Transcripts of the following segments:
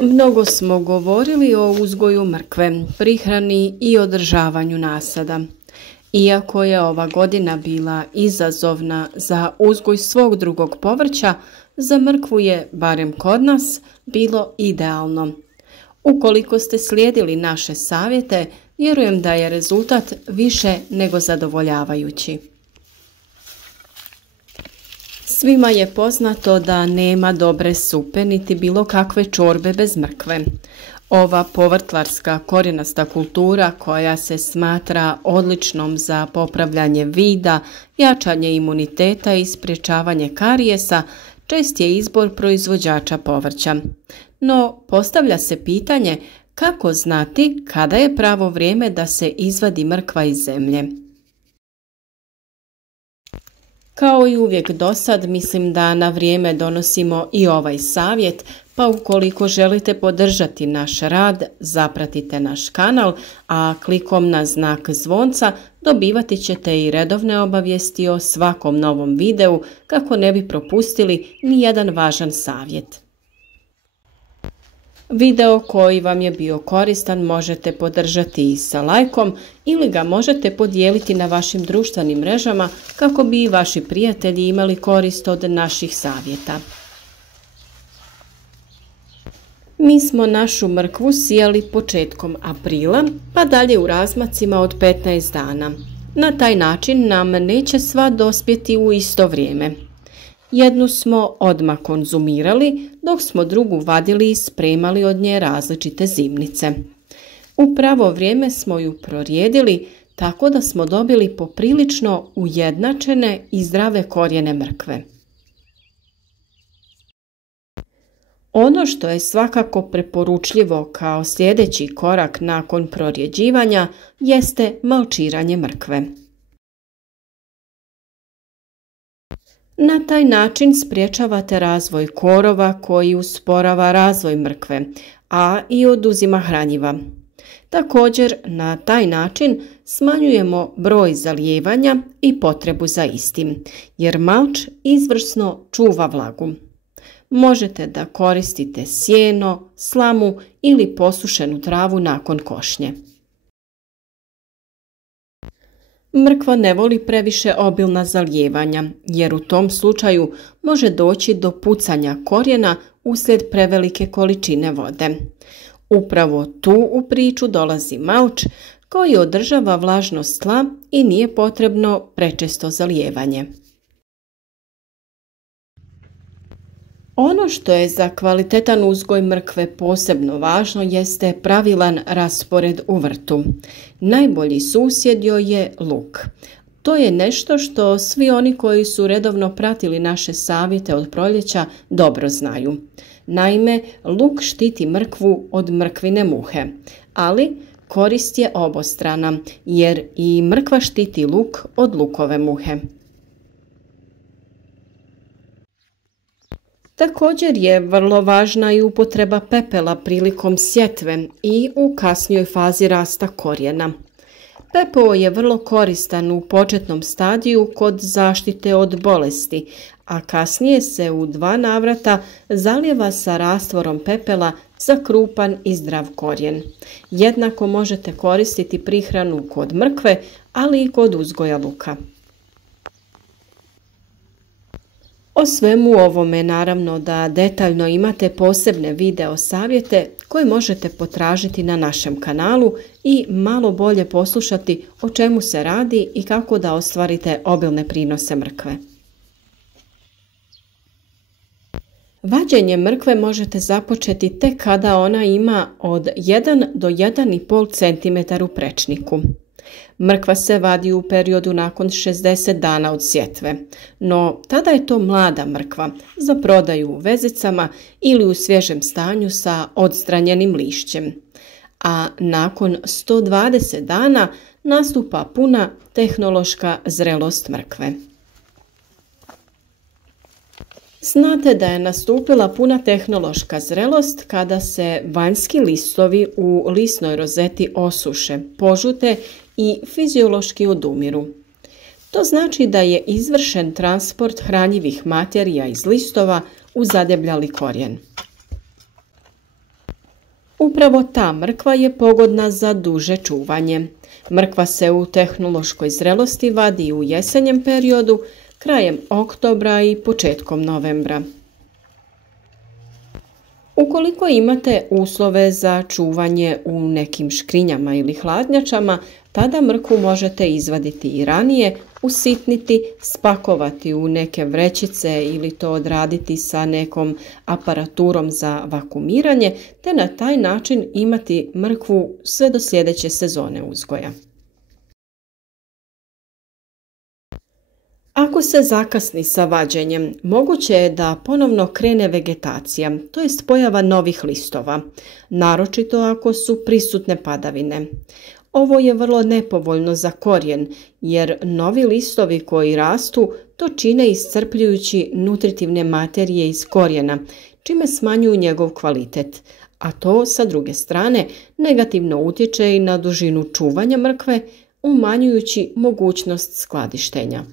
Mnogo smo govorili o uzgoju mrkve, prihrani i održavanju nasada. Iako je ova godina bila izazovna za uzgoj svog drugog povrća, za mrkvu je, barem kod nas, bilo idealno. Ukoliko ste slijedili naše savjete, vjerujem da je rezultat više nego zadovoljavajući. Svima je poznato da nema dobre supe niti bilo kakve čorbe bez mrkve. Ova povrtlarska korijenasta kultura koja se smatra odličnom za popravljanje vida, jačanje imuniteta i sprječavanje karijesa čest je izbor proizvođača povrća. No, postavlja se pitanje kako znati kada je pravo vrijeme da se izvadi mrkva iz zemlje. Kao i uvijek dosad, mislim da na vrijeme donosimo i ovaj savjet, pa ukoliko želite podržati naš rad, zapratite naš kanal, a klikom na znak zvonca dobivati ćete i redovne obavijesti o svakom novom videu kako ne bi propustili ni jedan važan savjet. Video koji vam je bio koristan možete podržati i sa lajkom ili ga možete podijeliti na vašim društvenim mrežama kako bi i vaši prijatelji imali korist od naših savjeta. Mi smo našu mrkvu sijali početkom aprila, pa dalje u razmacima od 15 dana. Na taj način nam neće sva dospjeti u isto vrijeme. Jednu smo odmah konzumirali, dok smo drugu vadili i spremali od nje različite zimnice. U pravo vrijeme smo ju prorijedili, tako da smo dobili poprilično ujednačene i zdrave korijene mrkve. Ono što je svakako preporučljivo kao sljedeći korak nakon prorjeđivanja jeste malčiranje mrkve. Na taj način sprječavate razvoj korova koji usporava razvoj mrkve, a i oduzima hranjiva. Također, na taj način smanjujemo broj zalijevanja i potrebu za istim, jer malč izvrsno čuva vlagu. Možete da koristite sjeno, slamu ili posušenu travu nakon košnje. Mrkva ne voli previše obilna zalijevanja, jer u tom slučaju može doći do pucanja korijena uslijed prevelike količine vode. Upravo tu u priču dolazi malč koji održava vlažnost tla i nije potrebno prečesto zalijevanje. Ono što je za kvalitetan uzgoj mrkve posebno važno jeste pravilan raspored u vrtu. Najbolji susjed joj je luk. To je nešto što svi oni koji su redovno pratili naše savjete od proljeća dobro znaju. Naime, luk štiti mrkvu od mrkvine muhe, ali korist je obostrana jer i mrkva štiti luk od lukove muhe. Također je vrlo važna i upotreba pepela prilikom sjetve i u kasnijoj fazi rasta korijena. Pepeo je vrlo koristan u početnom stadiju kod zaštite od bolesti, a kasnije se u 2 navrata zalijeva sa rastvorom pepela za krupan i zdrav korijen. Jednako možete koristiti prihranu kod mrkve, ali i kod uzgoja luka. O svemu ovome naravno da detaljno imate posebne video savjete koje možete potražiti na našem kanalu i malo bolje poslušati o čemu se radi i kako da ostvarite obilne prinose mrkve. Vađenje mrkve možete započeti tek kada ona ima od 1 do 1,5 cm u prečniku. Mrkva se vadi u periodu nakon 60 dana od sjetve, no tada je to mlada mrkva za prodaju u vezicama ili u svježem stanju sa odstranjenim lišćem. A nakon 120 dana nastupa puna tehnološka zrelost mrkve. Znate da je nastupila puna tehnološka zrelost kada se vanjski listovi u lisnoj rozeti osuše, požute i fiziološki odumiru. To znači da je izvršen transport hranjivih materija iz listova u zadebljali korijen. Upravo ta mrkva je pogodna za duže čuvanje. Mrkva se u tehnološkoj zrelosti vadi u jesenjem periodu, krajem oktobra i početkom novembra. Ukoliko imate uslove za čuvanje u nekim škrinjama ili hladnjačama, tada mrkvu možete izvaditi i ranije, usitniti, spakovati u neke vrećice ili to odraditi sa nekom aparaturom za vakuumiranje, te na taj način imati mrkvu sve do sljedeće sezone uzgoja. Ako se zakasni sa vađenjem, moguće je da ponovno krene vegetacija, to jest pojava novih listova, naročito ako su prisutne padavine. Ovo je vrlo nepovoljno za korijen, jer novi listovi koji rastu to čine iscrpljujući nutritivne materije iz korijena, čime smanjuju njegov kvalitet, a to sa druge strane negativno utječe i na dužinu čuvanja mrkve, umanjujući mogućnost skladištenja.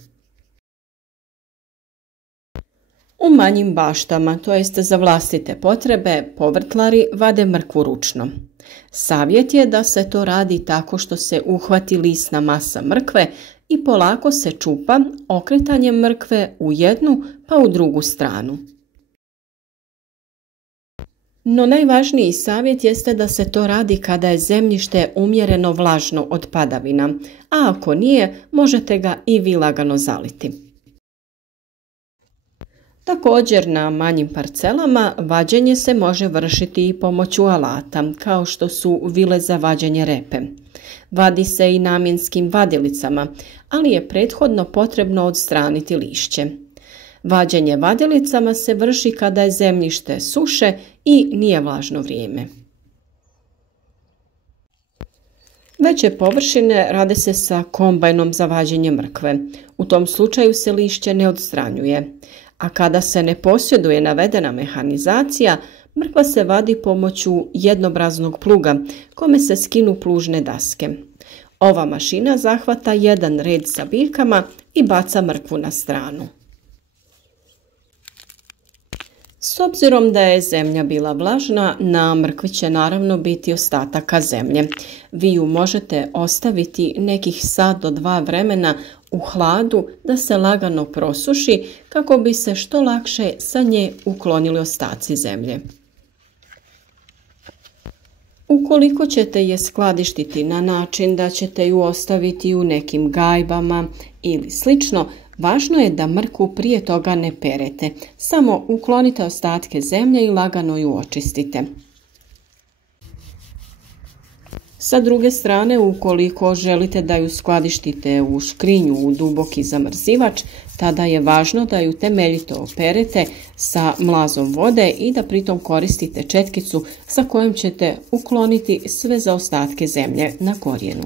U manjim baštama, to jest za vlastite potrebe, povrtlari vade mrkvu ručno. Savjet je da se to radi tako što se uhvati lisna masa mrkve i polako se čupa okretanjem mrkve u jednu pa u drugu stranu. No najvažniji savjet jeste da se to radi kada je zemljište umjereno vlažno od padavina, a ako nije, možete ga i vi lagano zaliti. Također na manjim parcelama vađenje se može vršiti i pomoću alata, kao što su vile za vađenje repe. Vadi se i namjenskim vadilicama, ali je prethodno potrebno odstraniti lišće. Vađenje vadilicama se vrši kada je zemljište suše i nije vlažno vrijeme. Veće površine rade se sa kombajnom za vađenje mrkve. U tom slučaju se lišće ne odstranjuje. A kada se ne posjeduje navedena mehanizacija, mrkva se vadi pomoću jednobraznog pluga, kome se skinu plužne daske. Ova mašina zahvata jedan red sa biljkama i baca mrkvu na stranu. S obzirom da je zemlja bila vlažna, na mrkvi će naravno biti ostataka zemlje. Vi ju možete ostaviti nekih sat do 2 vremena u hladu da se lagano prosuši kako bi se što lakše sa nje uklonili ostaci zemlje. Ukoliko ćete je skladištiti na način da ćete ju ostaviti u nekim gajbama ili slično, važno je da mrkvu prije toga ne perete, samo uklonite ostatke zemlje i lagano ju očistite. Sa druge strane, ukoliko želite da ju skladištite u škrinju u duboki zamrzivač, tada je važno da ju temeljito operete sa mlazom vode i da pritom koristite četkicu sa kojom ćete ukloniti sve zaostatke zemlje na korijenu.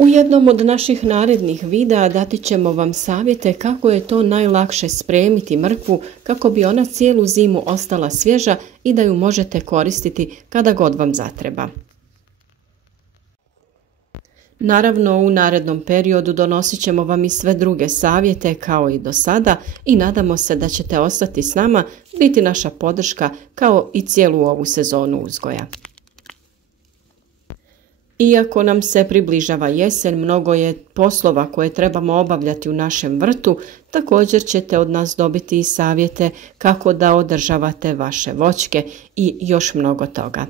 U jednom od naših narednih videa dati ćemo vam savjete kako je to najlakše spremiti mrkvu kako bi ona cijelu zimu ostala svježa i da ju možete koristiti kada god vam zatreba. Naravno, u narednom periodu donosit ćemo vam i sve druge savjete kao i do sada i nadamo se da ćete ostati s nama, biti naša podrška kao i cijelu ovu sezonu uzgoja. Iako nam se približava jesen, mnogo je poslova koje trebamo obavljati u našem vrtu, također ćete od nas dobiti i savjete kako da održavate vaše voćke i još mnogo toga.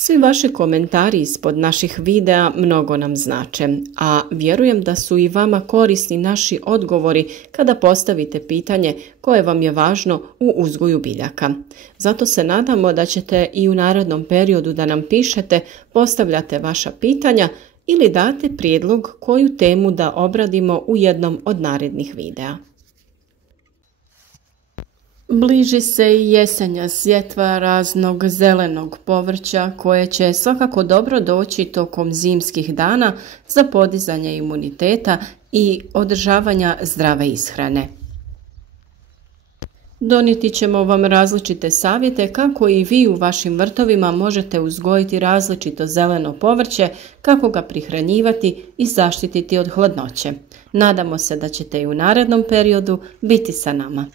Svi vaši komentari ispod naših videa mnogo nam znače, a vjerujem da su i vama korisni naši odgovori kada postavite pitanje koje vam je važno u uzgoju biljaka. Zato se nadamo da ćete i u narednom periodu da nam pišete, postavljate vaša pitanja ili date prijedlog koju temu da obradimo u jednom od narednih videa. Bliži se i jesenja sjetva raznog zelenog povrća koje će svakako dobro doći tokom zimskih dana za podizanje imuniteta i održavanja zdrave ishrane. Donijeti ćemo vam različite savjete kako i vi u vašim vrtovima možete uzgojiti različito zeleno povrće, kako ga prihranjivati i zaštititi od hladnoće. Nadamo se da ćete i u narednom periodu biti sa nama.